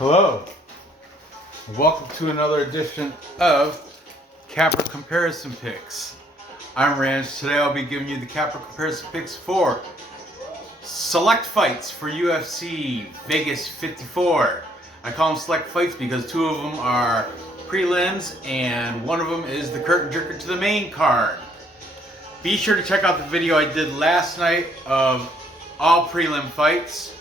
Hello, welcome to another edition of Capper Comparison Picks. I'm Ranch. Today I'll be giving you the Capper Comparison Picks for select fights for UFC Vegas 54. I call them select fights because two of them are prelims and one of them is the curtain jerker to the main card. Be sure to check out the video I did last night of all prelim fights.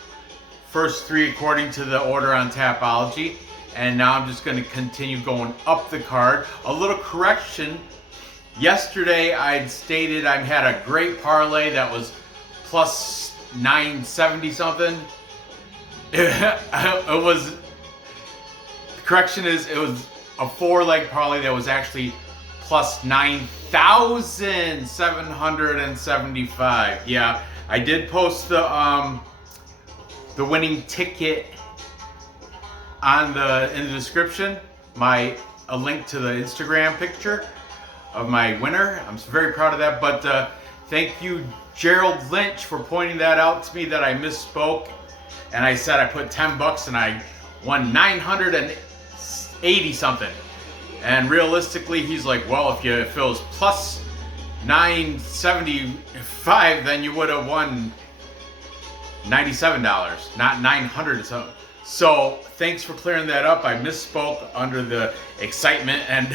First three according to the order on Tapology. And now I'm just going to continue going up the card. A little correction. Yesterday I'd stated I had a great parlay that was plus 970 something. The correction is it was a 4-leg parlay that was actually plus 9,775. Yeah, I did post the winning ticket in the description. A link to the Instagram picture of my winner. I'm very proud of that. But thank you, Gerald Lynch, for pointing that out to me that I misspoke. And I said I put $10 and I won 980 something. And realistically, he's like, well, if it was plus 975, then you would have won $97, not 900 or something. So thanks for clearing that up. I misspoke under the excitement, and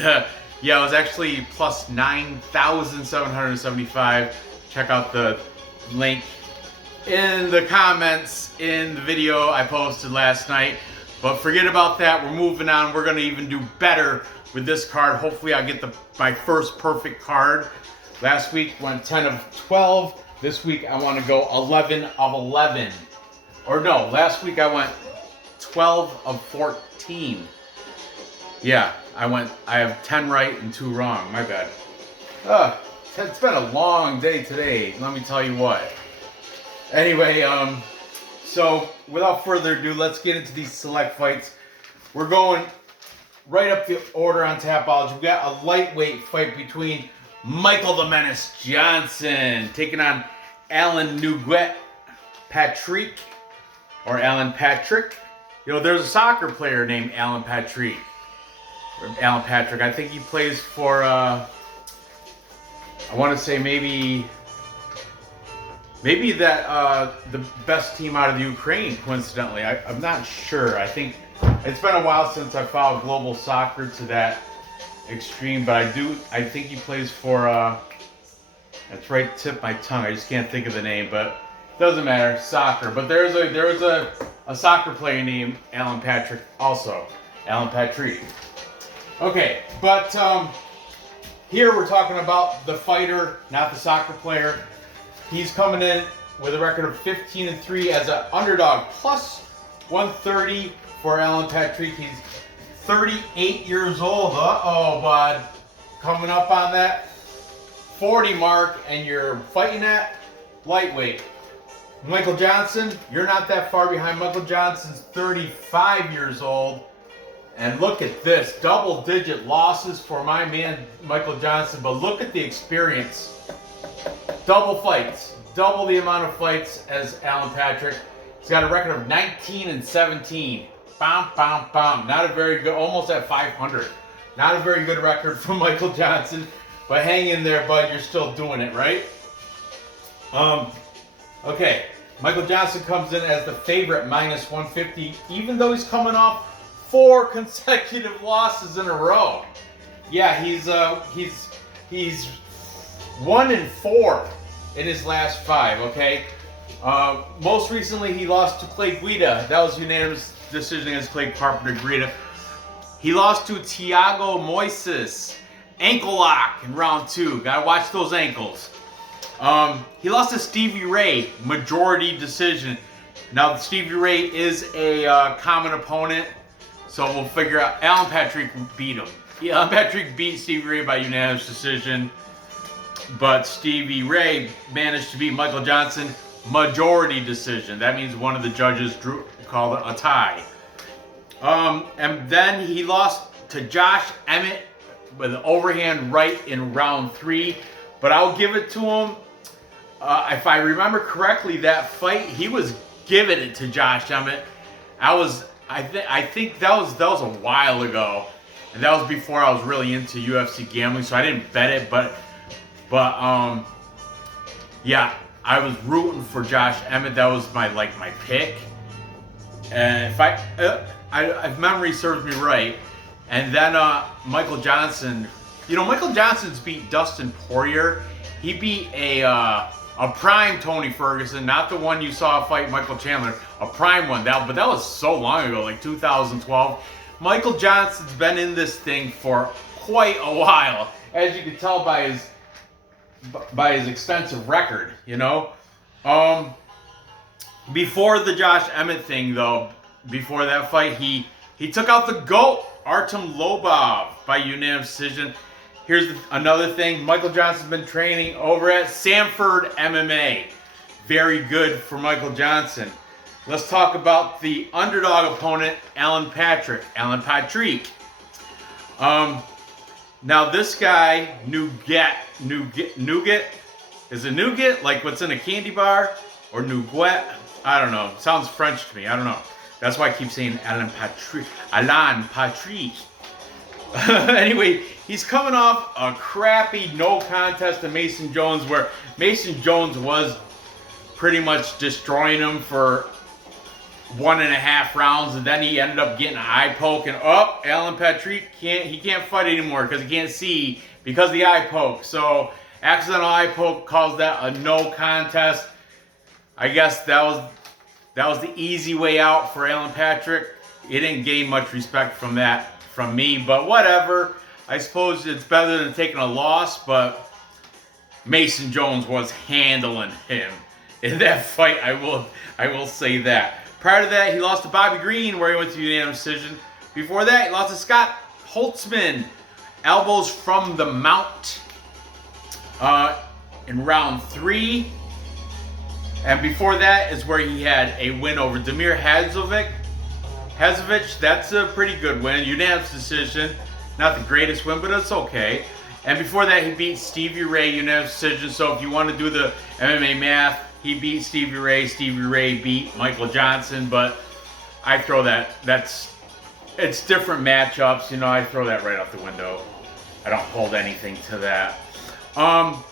yeah, it was actually plus 9,775. Check out the link in the comments in the video I posted last night. But forget about that. We're moving on. We're going to even do better with this card. Hopefully I get my first perfect card. Last week went 10 of 12. This week I want to go 11 of 11. Or no, last week I went 12 of 14. Yeah, I have 10 right and 2 wrong. My bad. It's been a long day today, let me tell you what. Anyway, so without further ado, let's get into these select fights. We're going right up the order on Tapology. We got a lightweight fight between Michael the Menace Johnson taking on Allan Patrick, or Alan Patrick. You know, there's a soccer player named Alan Patrick. Or Alan Patrick. I think he plays for, I want to say maybe that the best team out of the Ukraine, coincidentally. I'm not sure. I think it's been a while since I followed global soccer to that extreme, but I think he plays for, that's right tip my tongue. I just can't think of the name, but doesn't matter. Soccer. But there was a soccer player named Alan Patrick also. Alan Patrick. Okay, but here we're talking about the fighter, not the soccer player. He's coming in with a record of 15-3 as an underdog, plus 130 for Alan Patrick. He's 38 years old. Uh-oh, bud. Coming up on that 40 mark, and you're fighting at lightweight. Michael Johnson, you're not that far behind. Michael Johnson's 35 years old. And look at this. Double-digit losses for my man, Michael Johnson. But look at the experience. Double fights. Double the amount of fights as Alan Patrick. He's got a record of 19-17. Bam, bam, bam. Not a very good, almost at 500. Not a very good record for Michael Johnson. But hang in there, bud. You're still doing it, right? Okay. Michael Johnson comes in as the favorite, minus 150, even though he's coming off 4 consecutive losses in a row. Yeah, he's 1-4 in his last 5. Okay. Most recently, he lost to Clay Guida. That was unanimous decision against Clay Carpenter Guida. He lost to Thiago Moises. Ankle lock in round 2. Gotta watch those ankles. He lost to Stevie Ray, majority decision. Now, Stevie Ray is a common opponent, so we'll figure out. Alan Patrick beat him. Alan Patrick beat Stevie Ray by unanimous decision, but Stevie Ray managed to beat Michael Johnson, majority decision. That means one of the judges called it a tie. And then he lost to Josh Emmett with an overhand right in round 3. But I'll give it to him. If I remember correctly, that fight, he was giving it to Josh Emmett. I was I think that was a while ago, and that was before I was really into UFC gambling, so I didn't bet it, but yeah, I was rooting for Josh Emmett. That was my pick, and if memory serves me right, and then Michael Johnson. You know, Michael Johnson's beat Dustin Poirier. He beat a prime Tony Ferguson, not the one you saw fight Michael Chandler, a prime one. But that was so long ago, like 2012. Michael Johnson's been in this thing for quite a while, as you can tell by his extensive record. You know, before the Josh Emmett thing, though, before that fight, he took out the GOAT, Artem Lobov, by unanimous decision. Here's another thing. Michael Johnson's been training over at Sanford MMA. Very good for Michael Johnson. Let's talk about the underdog opponent, Allan Patrick. Now this guy, Nougat. Is it nougat like what's in a candy bar? Or nougat? I don't know. It sounds French to me. I don't know. That's why I keep saying Allan Patrick. Anyway, he's coming off a crappy no contest to Mason Jones, where Mason Jones was pretty much destroying him for 1.5 rounds, and then he ended up getting an eye poke, and Allan Patrick can't fight anymore because he can't see because of the eye poke. So accidental eye poke caused that a no contest. I guess that was the easy way out for Allan Patrick. He didn't gain much respect from me, but whatever. I suppose it's better than taking a loss, but Mason Jones was handling him in that fight. I will say that. Prior to that, he lost to Bobby Green, where he went to unanimous decision. Before that, he lost to Scott Holtzman, elbows from the mount, in round 3. And before that is where he had a win over Damir Hadzovic. That's a pretty good win. Unanimous decision. Not the greatest win, but it's okay. And before that, he beat Stevie Ray, unanimous decision. So if you want to do the MMA math, he beat Stevie Ray. Stevie Ray beat Michael Johnson. But I throw it's different matchups. You know, I throw that right out the window. I don't hold anything to that. Allan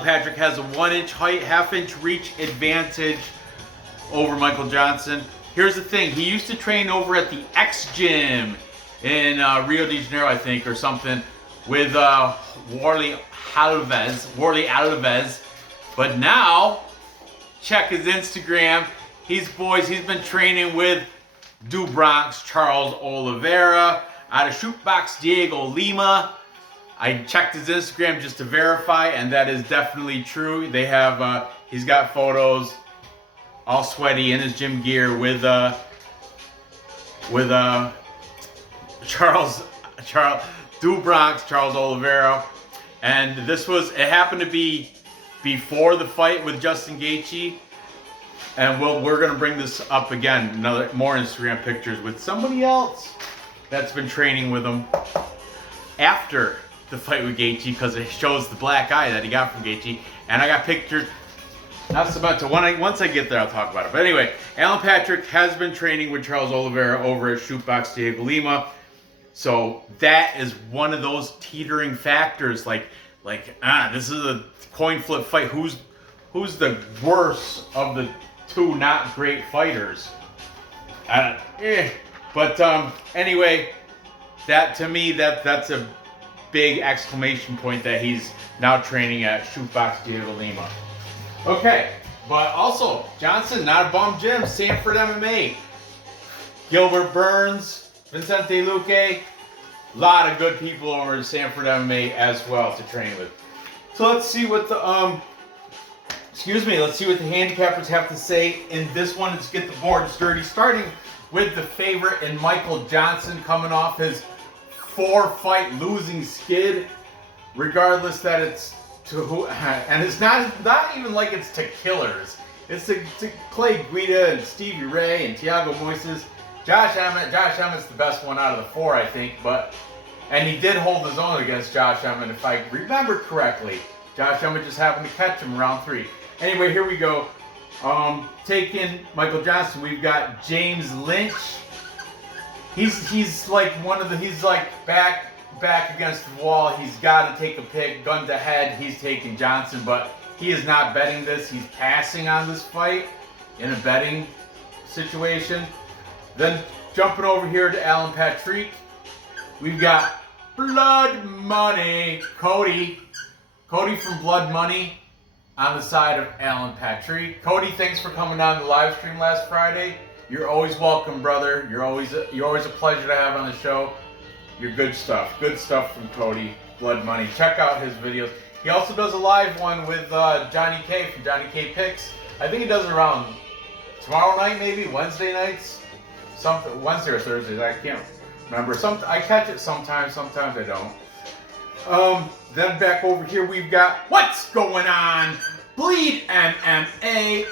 Patrick has a 1-inch height, half-inch reach advantage over Michael Johnson. Here's the thing. He used to train over at the X Gym in Rio de Janeiro, I think, or something, with Warley Alves. But now, check his Instagram. He's been training with Du Bronx Charles Oliveira out of Shootbox Diego Lima. I checked his Instagram just to verify, and that is definitely true. They have, he's got photos all sweaty in his gym gear with Du Bronx Charles Oliveira. And it happened to be before the fight with Justin Gaethje. And we're going to bring this up again, more Instagram pictures with somebody else that's been training with him after the fight with Gaethje, because it shows the black eye that he got from Gaethje. And I got pictures. Nascimento. Once I get there, I'll talk about it. But anyway, Allan Patrick has been training with Charles Oliveira over at Shootbox Diego Lima. So that is one of those teetering factors. This is a coin flip fight. Who's the worst of the two not great fighters? But anyway, that to me that's a big exclamation point that he's now training at Shootbox Diego Lima. Okay, but also Johnson, not a bum gym, Sanford MMA. Gilbert Burns, Vicente Luque, a lot of good people over at Sanford MMA as well to train with. So let's see what the handicappers have to say in this one. Let's get the boards dirty, starting with the favorite in Michael Johnson, coming off his 4-fight losing skid. Regardless that it's to who, and it's not even like it's to killers. It's to Clay Guida and Stevie Ray and Thiago Moises. Josh Emmett's the best one out of the 4, I think, and he did hold his own against Josh Emmett, if I remember correctly. Josh Emmett just happened to catch him in round 3. Anyway, here we go. Taking Michael Johnson, we've got James Lynch. He's like he's like back against the wall. He's got to take a pick, gun to head. He's taking Johnson, but he is not betting this. He's passing on this fight in a betting situation. Then jumping over here to Alan Patrick, we've got Blood Money Cody from Blood Money on the side of Alan Patrick. Cody, thanks for coming on the live stream last Friday. You're always welcome, brother. You're always a pleasure to have on the show. You're good stuff. Good stuff from Cody, Blood Money. Check out his videos. He also does a live one with Johnny K from Johnny K Picks. I think he does it around tomorrow night, maybe Wednesday nights, something Wednesday or Thursdays. I can't remember. I catch it sometimes I don't. Then back over here we've got What's Going On? Bleed MMA.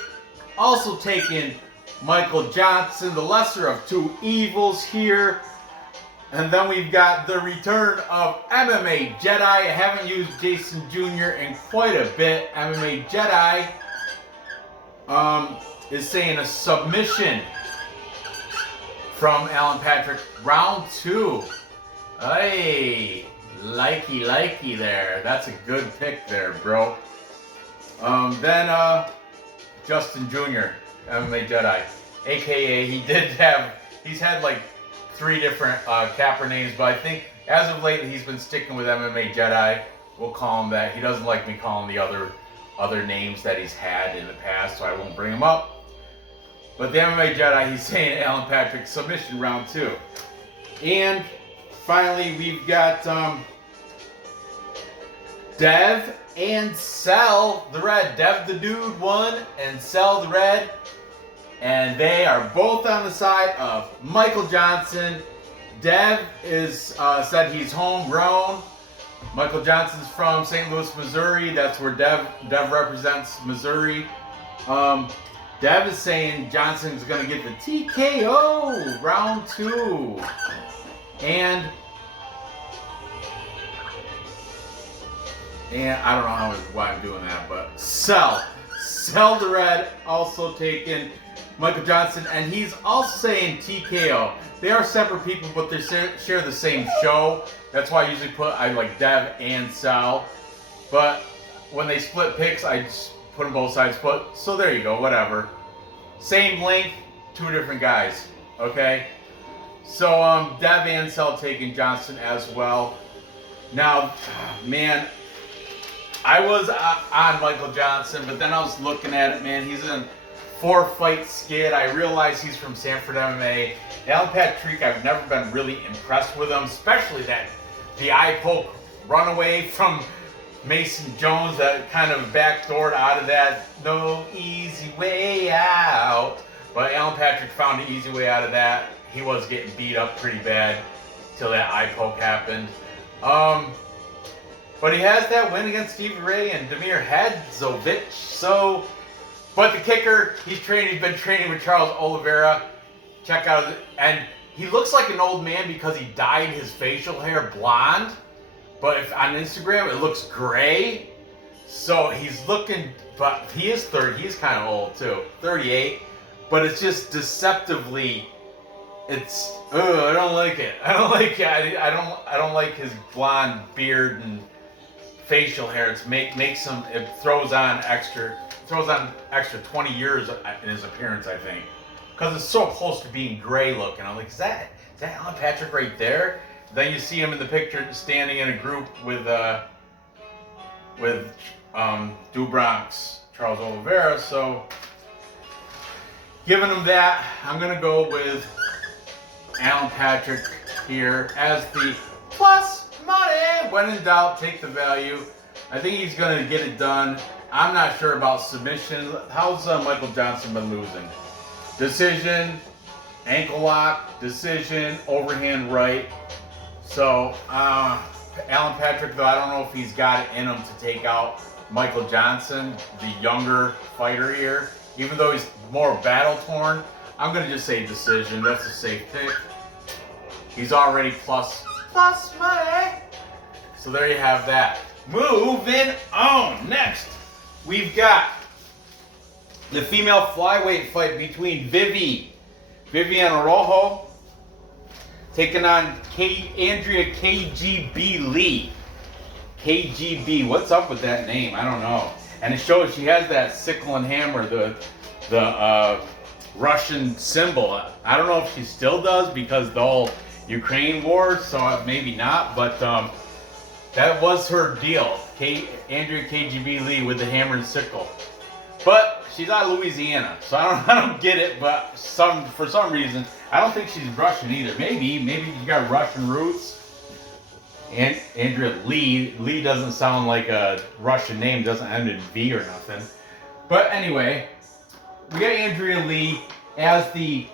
Also taking Michael Johnson, the lesser of two evils here. And then we've got the return of MMA Jedi. I haven't used Jason Jr. in quite a bit. MMA Jedi is saying a submission from Alan Patrick. Round 2. Hey, likey there. That's a good pick there, bro. Then Justin Jr., MMA Jedi, aka he's had like 3 different capper names, but I think as of late he's been sticking with MMA Jedi. We'll call him that. He doesn't like me calling the other names that he's had in the past, so I won't bring him up. But the MMA Jedi, he's saying Alan Patrick submission round 2. And finally we've got Dev and Sell the Red. Dev the Dude won and Sell the Red. And they are both on the side of Michael Johnson. Dev is said he's homegrown. Michael Johnson's from St. Louis, Missouri. That's where Dev represents Missouri. Dev is saying Johnson's going to get the TKO round 2. And I don't know why I'm doing that, but Sell the Red also taking Michael Johnson, and he's also saying TKO. They are separate people, but they share the same show. That's why I usually I like Dev and Sal. But when they split picks, I just put them both sides split. So there you go, whatever. Same link, 2 different guys. Okay? So Dev and Sal taking Johnson as well. Now, man, I was on Michael Johnson, but then I was looking at it, man. He's in 4-fight skid. I realize he's from Sanford MMA. Alan Patrick, I've never been really impressed with him, especially the eye poke runaway from Mason Jones that kind of backdoored out of that. No easy way out. But Alan Patrick found an easy way out of that. He was getting beat up pretty bad till that eye poke happened. But he has that win against Stevie Ray and Damir Hadzovic. So, but the kicker, he's been training with Charles Oliveira. Check out and he looks like an old man because he dyed his facial hair blonde. But if on Instagram it looks gray. So he's looking, but he is 30. He's kind of old too, 38. But it's just deceptively. I don't like it. I don't like it. I don't like his blonde beard and facial hair. It throws on extra 20 years in his appearance, I think, because it's so close to being gray looking. I'm like, is that Alan Patrick right there? Then you see him in the picture standing in a group with Dubronx, Charles Oliveira. So giving him that, I'm gonna go with Alan Patrick here as the plus money. When in doubt, take the value. I think he's gonna get it done. I'm not sure about submission. How's Michael Johnson been losing? Decision, ankle lock, decision, overhand right. So, Alan Patrick, though, I don't know if he's got it in him to take out Michael Johnson, the younger fighter here. Even though he's more battle-torn, I'm going to just say decision. That's a safe pick. He's already plus money. So there you have that. Moving on. Next, we've got the female flyweight fight between Viviane Araujo taking on Andrea KGB Lee. KGB, what's up with that name? I don't know. And it shows she has that sickle and hammer, the Russian symbol. I don't know if she still does because the whole Ukraine war, so maybe not, but that was her deal. Andrea KGB Lee with the hammer and sickle. But she's out of Louisiana, so I don't get it, but for some reason, I don't think she's Russian either. Maybe you got Russian roots. And Andrea Lee doesn't sound like a Russian name, doesn't end in V or nothing. But anyway, we got Andrea Lee as the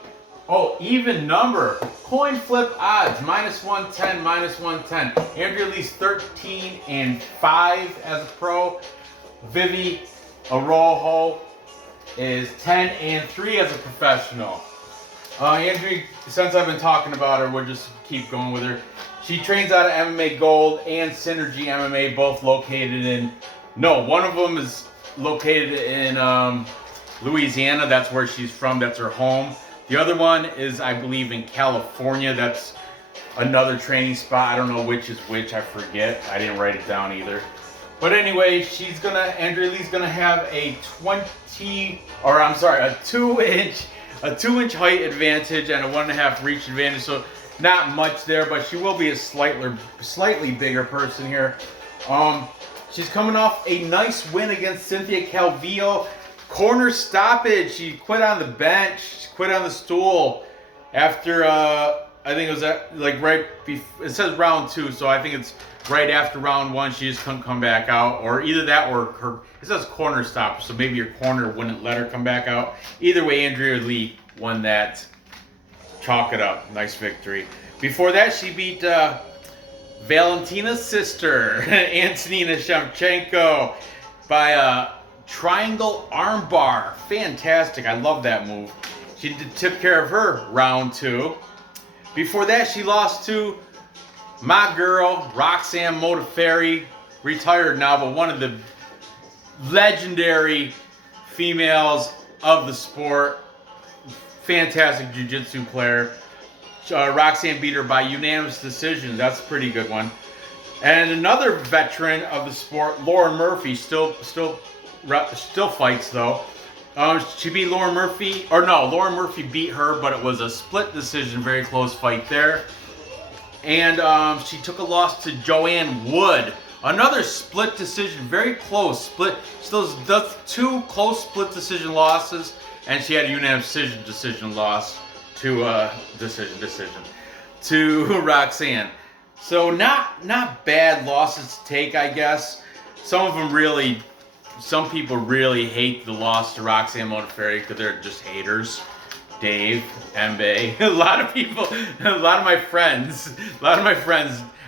even number coin flip odds -110, -110. Andrea Lee's 13-5 as a pro. Vivi Araujo is 10-3 as a professional. Andrea, since I've been talking about her, we'll just keep going with her. She trains out of MMA Gold and Synergy MMA, both located in... No, one of them is located in Louisiana. That's where she's from. That's her home. The other one is, I believe, in California. That's another training spot. I don't know which is which. I forget. I didn't write it down either. But anyway, Andrea Lee's gonna have a 2-inch height advantage and a 1.5 reach advantage. So not much there, but she will be a slightly bigger person here. She's coming off a nice win against Cynthia Calvillo. Corner stoppage. She quit on the bench. She quit on the stool after I think it was right before. It says round 2, so I think it's right after round 1. She just couldn't come back out, or either that or her. It says corner stop, so maybe your corner wouldn't let her come back out. Either way, Andrea Lee won that. Chalk it up. Nice victory. Before that, she beat Valentina's sister, Antonina Shevchenko, by a triangle armbar. Fantastic. I love that move. She took care of her round 2. Before that, she lost to my girl, Roxanne Modafferi, retired now, but one of the legendary females of the sport. Fantastic jiu-jitsu player. Roxanne beat her by unanimous decision. That's a pretty good one. And another veteran of the sport, Lauren Murphy, still fights though. She beat Lauren Murphy, Lauren Murphy beat her, but it was a split decision, very close fight there. And she took a loss to Joanne Wood. Another split decision, very close split. She does 2 close split decision losses. And she had a unanimous decision loss to to Roxanne. So not bad losses to take, I guess. Some people really hate the loss to Roxanne Modafferi because they're just haters. Dave, Mbe, a lot of my friends.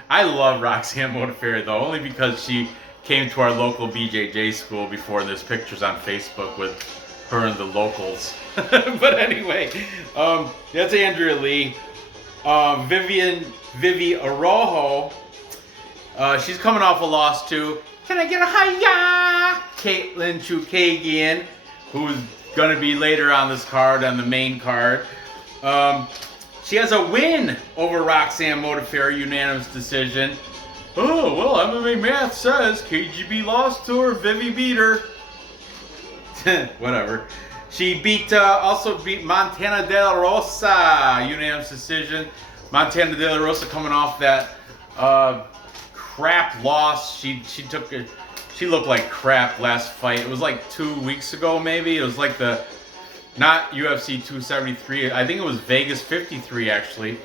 I love Roxanne Modafferi though, only because she came to our local BJJ school before, and there's pictures on Facebook with her and the locals. But anyway, that's Andrea Lee. Vivi Araujo, she's coming off a loss to, can I get a hiya? Caitlin Chukagian, who's going to be later on this card, on the main card. She has a win over Roxanne Modafferi, unanimous decision. Oh, well, MMA math says KGB lost to her, Vivi beat her. Whatever. She also beat Montana De La Rosa, unanimous decision. Montana De La Rosa coming off that crap loss. She looked like crap last fight. It was like 2 weeks ago, maybe. It was like not UFC 273. I think it was Vegas 53 actually.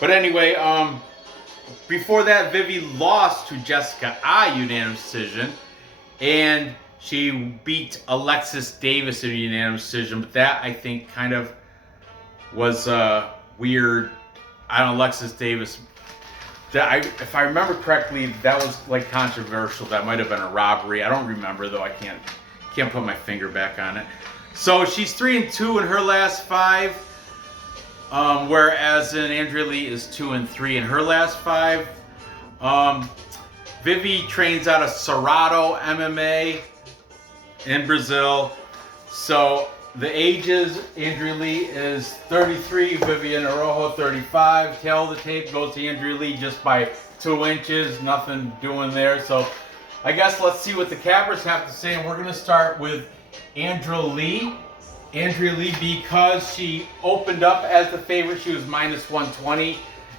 But anyway, before that, Vivi lost to Jessica I, unanimous decision, and she beat Alexis Davis in a unanimous decision, but that, I think, kind of was weird. Alexis Davis, if I remember correctly, that was like controversial. That might have been a robbery. I don't remember, though. I can't put my finger back on it. So she's 3-2 in her last 5, whereas Andrea Lee is 2-3 in her last 5. Vivi trains out of Cerrado MMA in Brazil. So the ages, Andrea Lee is 33, Viviane Araujo 35. Tail of the tape goes to Andrea Lee just by 2 inches. Nothing doing there. So I guess let's see what the cappers have to say. And we're going to start with Andrea Lee. Andrea Lee, because she opened up as the favorite, she was minus 120.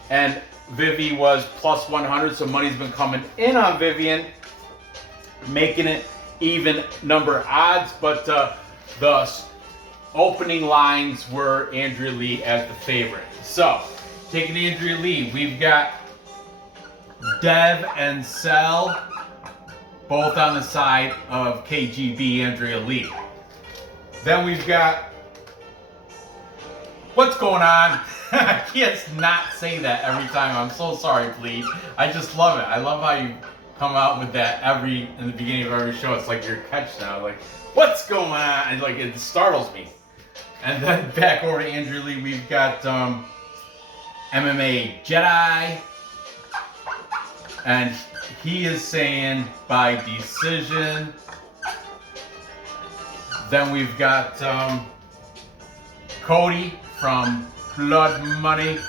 And Vivi was plus 100. So money's been coming in on Viviane, making it even number odds. But the opening lines were Andrea Lee as the favorite. So, taking Andrea Lee, we've got Dev and Cell, both on the side of KGB Andrea Lee. Then we've got, what's going on? I can't not say that every time. I'm so sorry, please. I just love it. I love how you come out with that in the beginning of every show. It's like your catch now. Like, what's going on? And like, it startles me. And then back over to Andrea Lee, we've got MMA Jedi. And he is saying by decision. Then we've got Cody from Blood Money,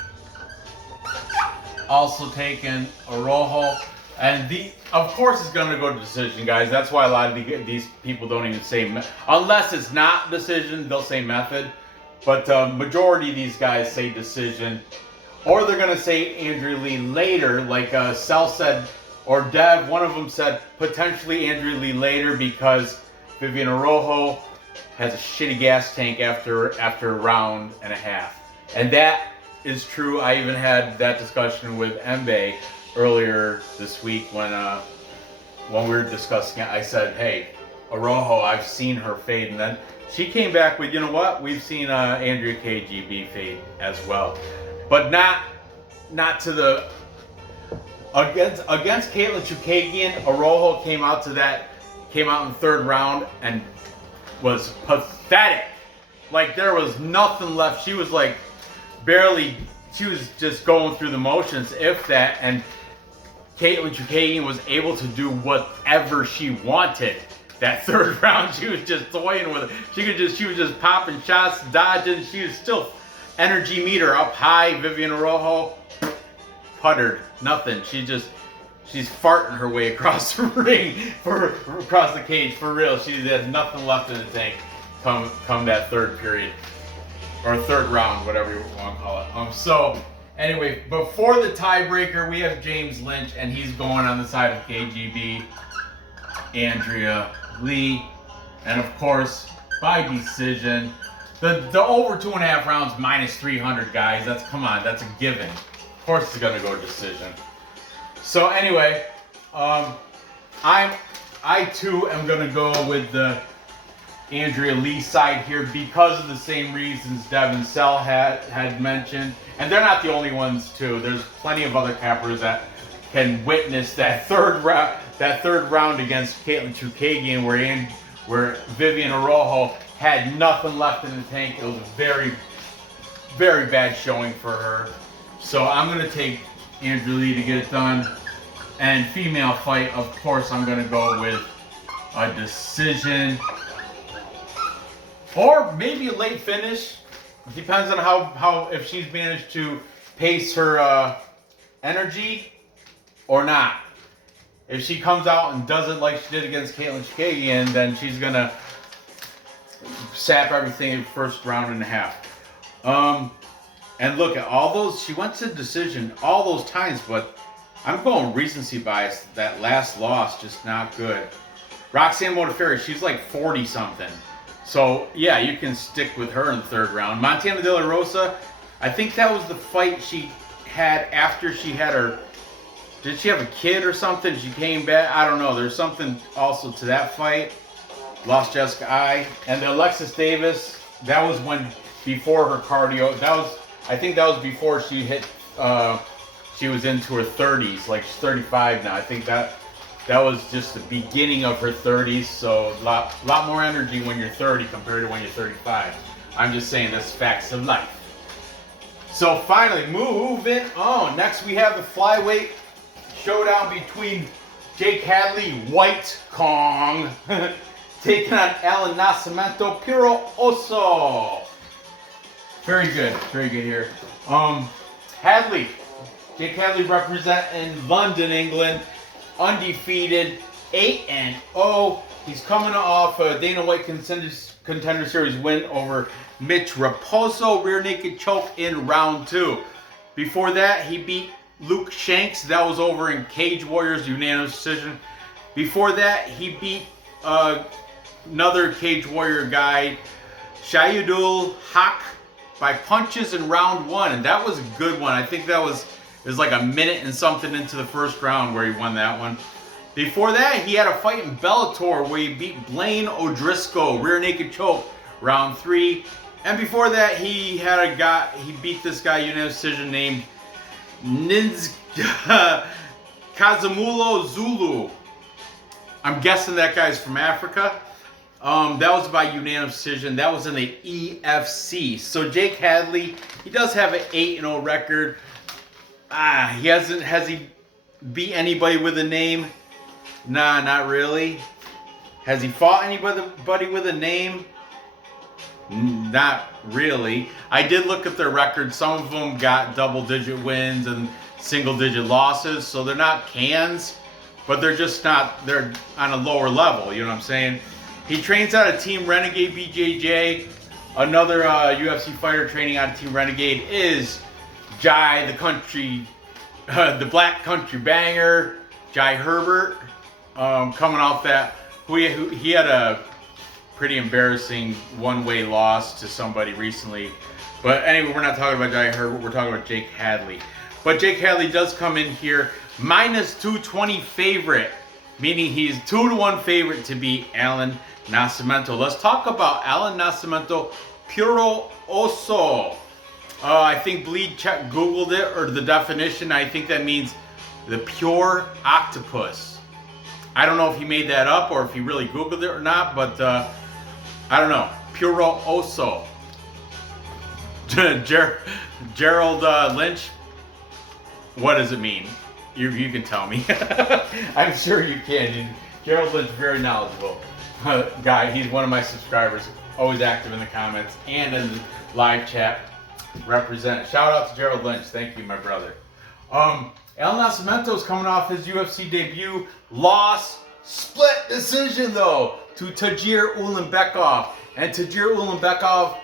also taking Rojo. And of course it's going to go to decision, guys. That's why a lot of these people don't even say, unless it's not decision, they'll say method. But majority of these guys say decision. Or they're going to say Andrea Lee later, like Cell said, or Dev, one of them said potentially Andrea Lee later because Viviane Araujo has a shitty gas tank after a round and a half. And that is true. I even had that discussion with Mbe earlier this week when we were discussing it. I said, hey, Araujo, I've seen her fade. And then she came back with, you know what? We've seen Andrea KGB fade as well. But not to the... Against Caitlin Chukagian, Araujo came out in the third round and was pathetic. Like, there was nothing left. She was like she was just going through the motions, if that. And Caitlin Chukagian was able to do whatever she wanted. That third round, she was just toying with it. She was just popping shots, dodging. She was still energy meter up high. Viviane Araujo puttered, nothing. She's farting her way across the ring, across the cage, for real. She had nothing left in the tank come that third period. Or third round, whatever you want to call it. So, anyway, before the tiebreaker, we have James Lynch, and he's going on the side of KGB, Andrea Lee. And of course, by decision, the over 2.5 rounds minus 300, guys. Come on, that's a given. Of course it's going to go decision. So anyway, I too am going to go with the Andrea Lee side here because of the same reasons Devin Cell had mentioned. And they're not the only ones too. There's plenty of other cappers that can witness that third round against Caitlin Chukagian where Viviane Araujo had nothing left in the tank. It was a very, very bad showing for her. So I'm going to take Andrea Lee to get it done. And female fight, of course, I'm going to go with a decision. Or maybe a late finish. Depends on how if she's managed to pace her energy or not. If she comes out and does it like she did against Caitlin Chukagian, then she's going to sap everything in the first round and a half. And look at all those, she went to decision all those times, but I'm going recency bias. That last loss, just not good. Roxanne Modafferi, she's like 40 something. So yeah, you can stick with her in the third round. Montana De La Rosa, I think that was the fight she had after she had her, did she have a kid or something? She came back, I don't know. There's something also to that fight. Lost Jessica I. And the Alexis Davis, that was before her cardio. I think that was before she hit, she was into her 30s, like she's 35 now. I think that was just the beginning of her 30s, so a lot more energy when you're 30 compared to when you're 35. I'm just saying, that's facts of life. So finally, moving on. Next we have the flyweight showdown between Jake Hadley, White Kong, taking on Allan Nascimento, Puro Oso. Very good here. Hadley. Jake Hadley representing London, England. Undefeated, 8-0. He's coming off a Dana White Contender Series win over Mitch Raposo, rear naked choke in round 2. Before that, he beat Luke Shanks. That was over in Cage Warriors, unanimous decision. Before that, he beat another Cage Warrior guy, Shahidul Haq, by punches in round 1, and that was a good one. I think that was like a minute and something into the first round where he won that one. Before that, he had a fight in Bellator where he beat Blaine O'Driscoll, rear naked choke, round 3. And before that, he beat this guy unanimous decision named Kazamulo Zulu. I'm guessing that guy's from Africa. That was by unanimous decision. That was in the EFC. So Jake Hadley, he does have an 8-0 record. Has he beat anybody with a name? Nah, not really. Has he fought anybody with a name? Not really. I did look at their records. Some of them got double-digit wins and single-digit losses, so they're not cans, but they're just not, they're on a lower level, you know what I'm saying? He trains out of Team Renegade BJJ. Another UFC fighter training out of Team Renegade is Jai, the Black Country Banger, Jai Herbert. Coming off that, he had a pretty embarrassing one-way loss to somebody recently. But anyway, we're not talking about Jai Herbert, we're talking about Jake Hadley. But Jake Hadley does come in here minus 220 favorite, meaning he's 2-1 favorite to beat Allan Nascimento. Let's talk about Allan Nascimento, Puro Oso. I think Bleed Check Googled it, or the definition. I think that means the pure octopus. I don't know if he made that up or if he really Googled it or not, but I don't know. Puro Oso. Gerald Lynch, what does it mean? You can tell me. I'm sure you can. Gerald Lynch, very knowledgeable guy. He's one of my subscribers, always active in the comments and in the live chat. Represent. Shout out to Gerald Lynch. Thank you, my brother. Allan Nascimento is coming off his UFC debut. Loss, split decision though, to Tagir Ulanbekov. And Tagir Ulanbekov,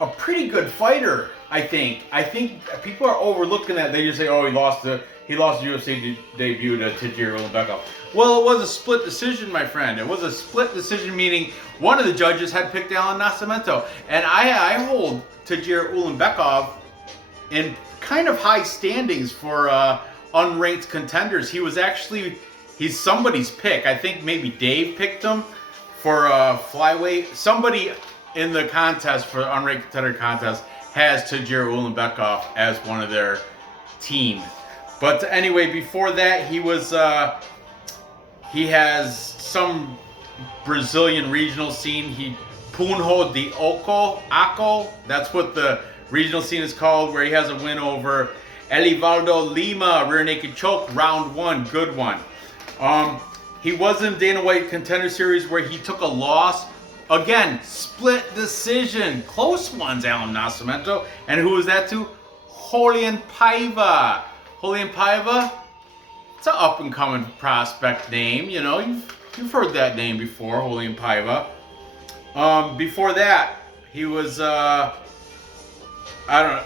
a pretty good fighter, I think. I think people are overlooking that. They just say, oh, he lost the UFC debut to Tagir Ulanbekov. Well, it was a split decision, my friend. It was a split decision, meaning one of the judges had picked Allan Nascimento. And I hold Tagir Ulanbekov in kind of high standings for unranked contenders. He's somebody's pick. I think maybe Dave picked him for flyweight. Somebody in the contest, for unranked contender contest, has Tagir Ulanbekov as one of their team. But anyway, before that, he has some Brazilian regional scene. Punho de Aco, that's what the regional scene is called, where he has a win over Elivaldo Lima, rear naked choke, round 1, good one. He was in Dana White Contender Series where he took a loss. Again, split decision. Close ones, Allan Nascimento. And who was that to? Julian Paiva. Julian Paiva, it's an up-and-coming prospect name. You know, you've heard that name before, Julian Paiva. Before that, he was, I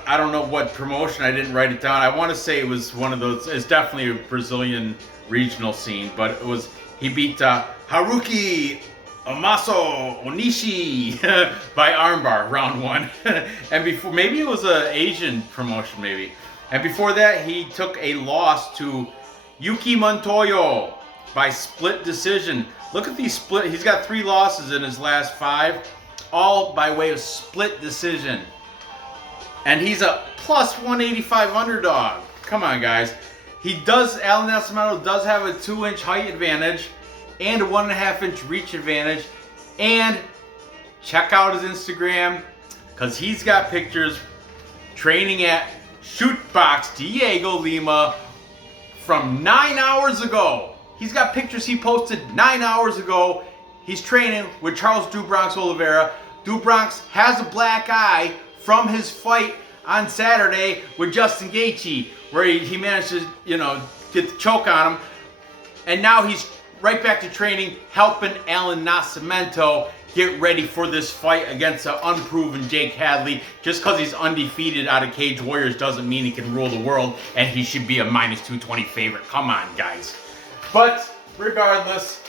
don't know what promotion. I didn't write it down. I want to say it was one of those. It's definitely a Brazilian regional scene, but he beat Haruki Amaso Onishi by armbar, round 1. And before, maybe it was an Asian promotion, maybe. And before that, he took a loss to Yuki Montoyo by split decision. Look at these split. He's got 3 losses in his last 5, all by way of split decision. And he's a plus 185 underdog. Come on, guys. Allan Nascimento does have a 2-inch height advantage and a 1.5-inch reach advantage. And check out his Instagram, because he's got pictures training at Shootbox Diego Lima from 9 hours ago. He's got pictures he posted 9 hours ago. he's training with Charles "Do Bronx" Oliveira. "Do Bronx" has a black eye from his fight on Saturday with Justin Gaethje, where he managed to, get the choke on him. And now he's right back to training, helping Allan Nascimento get ready for this fight against an unproven Jake Hadley. Just because he's undefeated out of Cage Warriors doesn't mean he can rule the world, and he should be a -220 favorite. Come on, guys. But regardless,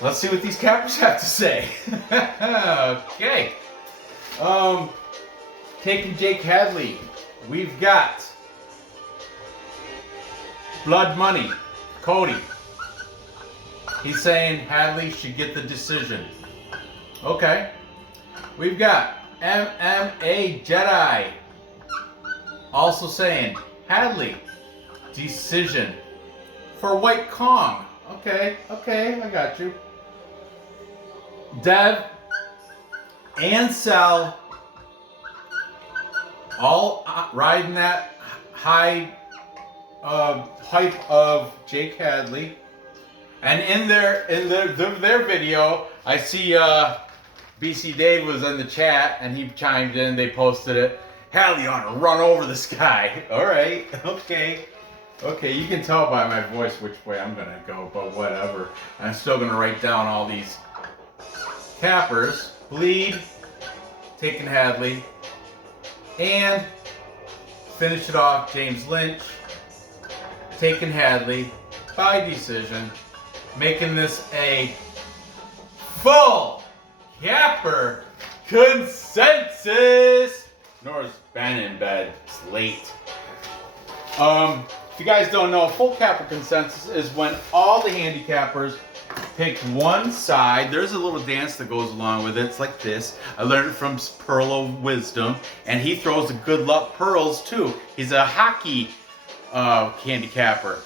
let's see what these cappers have to say. Okay. Taking Jake Hadley, we've got Blood Money, Cody. He's saying Hadley should get the decision. Okay. We've got MMA Jedi. Also saying Hadley, decision. For White Kong. Okay, I got you. Dev and Sal, all riding that high hype of Jake Hadley. And in their video, I see BC Dave was in the chat and he chimed in. They posted it. Hadley ought to run over this guy. All right, okay. You can tell by my voice which way I'm gonna go, but whatever. I'm still gonna write down all these cappers. Bleed, taking Hadley, and finish it off. James Lynch, taking Hadley by decision. Making this a full capper consensus. Nora's been in bed. It's late. If you guys don't know, full capper consensus is when all the handicappers pick one side. There's a little dance that goes along with it. It's like this. I learned it from Pearl of Wisdom, and he throws the good luck pearls too. He's a hockey handicapper.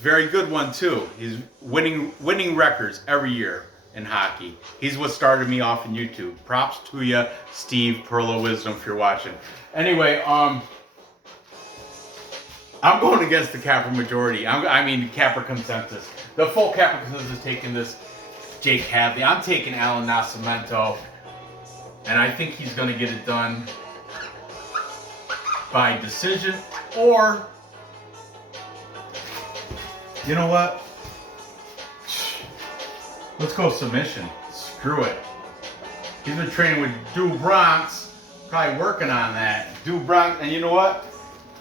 Very good one too. He's winning records every year in hockey. He's what started me off in YouTube. Props to you, Steve, Pearl of Wisdom, if you're watching. Anyway, I'm going against the capper majority. The capper consensus. The full capper consensus is taking this Jake Hadley. I'm taking Allan Nascimento, and I think he's going to get it done by decision or. You know what? Let's go submission. Screw it. He's been training with Do Bronx, probably working on that. Do Bronx, and you know what?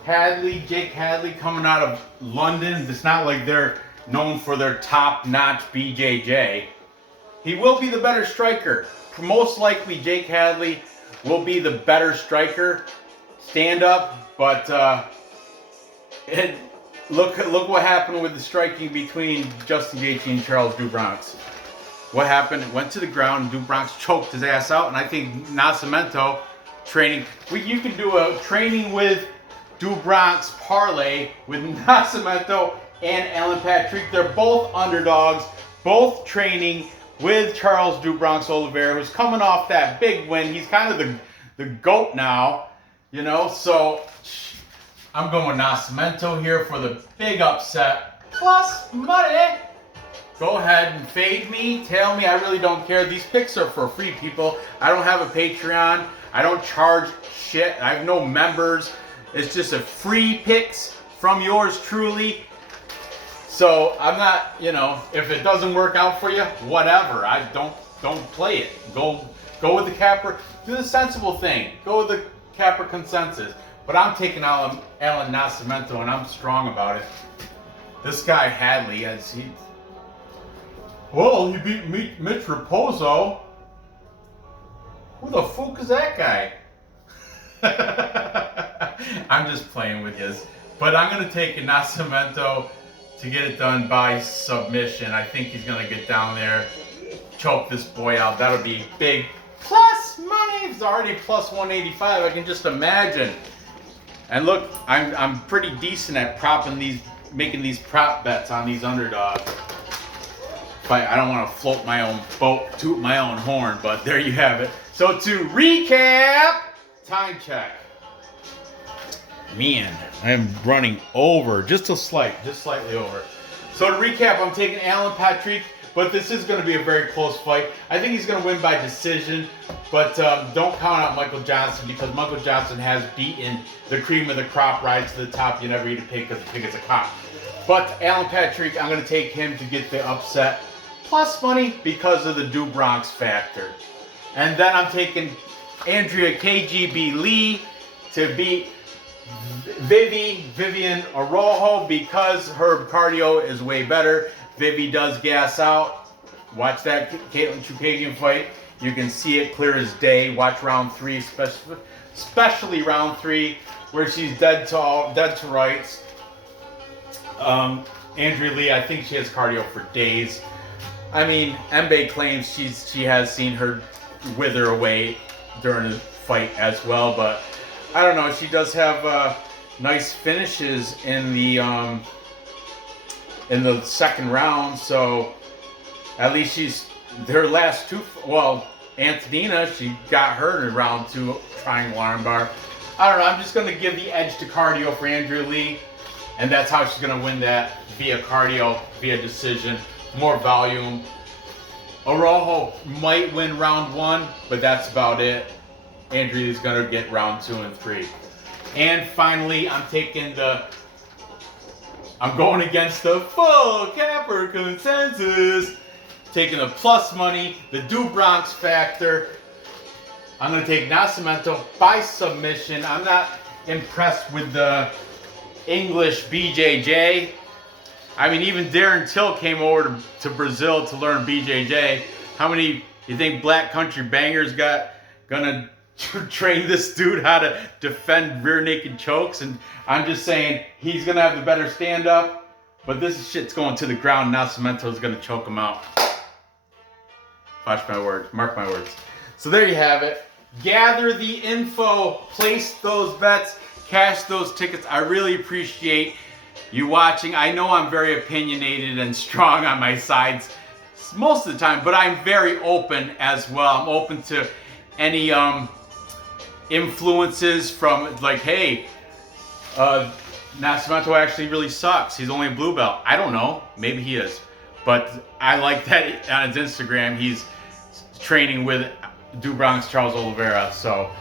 Jake Hadley coming out of London. It's not like they're known for their top-notch BJJ. He will be the better striker. Most likely, Jake Hadley will be the better striker. Stand up, but Look what happened with the striking between Justin Gaethje and Charles "Do Bronx." What happened? It went to the ground and "Do Bronx" choked his ass out. And I think Nascimento training. You can do a training with "Do Bronx" parlay with Nascimento and Alan Patrick. They're both underdogs, both training with Charles "Do Bronx" Oliveira, who's coming off that big win. He's kind of the GOAT now, so I'm going Nascimento here for the big upset. Plus money. Go ahead and fade me. Tell me. I really don't care. These picks are for free, people. I don't have a Patreon. I don't charge shit. I have no members. It's just a free picks from yours truly. So I'm not, if it doesn't work out for you, whatever. I don't play it. Go with the capper. Do the sensible thing. Go with the capper consensus. But I'm taking Allan Nascimento, and I'm strong about it. This guy Hadley, he beat Mitch Raposo. Who the fuck is that guy? I'm just playing with you. But I'm going to take Nascimento to get it done by submission. I think he's going to get down there, choke this boy out. That'll be big. Plus money. It's already plus 185. I can just imagine. And look, I'm pretty decent at making these prop bets on these underdogs. I don't want to float my own boat, toot my own horn, but there you have it. So to recap, time check. Man, I am running over, just slightly over. So to recap, I'm taking Alan Patrick but this is going to be a very close fight. I think he's going to win by decision, but don't count out Michael Johnson, because Michael Johnson has beaten the cream of the crop right to the top. You never eat a pig because the pig is a cop. But Alan Patrick, I'm going to take him to get the upset. Plus money because of the Do Bronx factor. And then I'm taking Andrea KGB Lee to beat Viviane Araujo because her cardio is way better. Vivi does gas out. Watch that Caitlin Chukagian fight. You can see it clear as day. Watch round 3, especially round 3, where she's dead to rights. Andrea Lee, I think she has cardio for days. I mean, Mbaye claims she has seen her wither away during the fight as well, but I don't know. She does have nice finishes in the second round, so at least her last 2. Well, Antonina, she got her in round 2 triangle armbar. I don't know. I'm just gonna give the edge to cardio for Andrea Lee, and that's how she's gonna win that, via cardio, via decision. More volume. Araujo might win round 1, but that's about it. Andrea is gonna get round 2 and 3. And finally, I'm going against the full capper consensus. Taking the plus money, the Do Bronx factor. I'm gonna take Nascimento by submission. I'm not impressed with the English BJJ. I mean, even Darren Till came over to Brazil to learn BJJ. How many you think Black Country Bangers gonna train this dude how to defend rear naked chokes? And I'm just saying, he's gonna have the better stand up, but this shit's going to the ground. Nascimento's gonna choke him out. Watch my words, mark my words. So there you have it. Gather the info, place those bets, cash those tickets. I really appreciate you watching. I know I'm very opinionated and strong on my sides most of the time, but I'm very open as well. I'm open to any influences from, like, hey, Nascimento actually really sucks. He's only a blue belt. I don't know. Maybe he is. But I like that on his Instagram he's training with Do Bronx Charles Oliveira. So,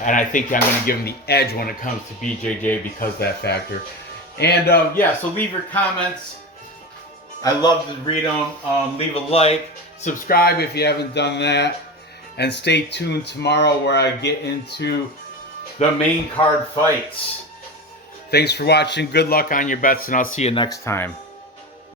and I think I'm going to give him the edge when it comes to BJJ because of that factor. And yeah, so leave your comments. I love to read them. Leave a like. Subscribe if you haven't done that. And stay tuned tomorrow where I get into the main card fights. Thanks for watching. Good luck on your bets, and I'll see you next time.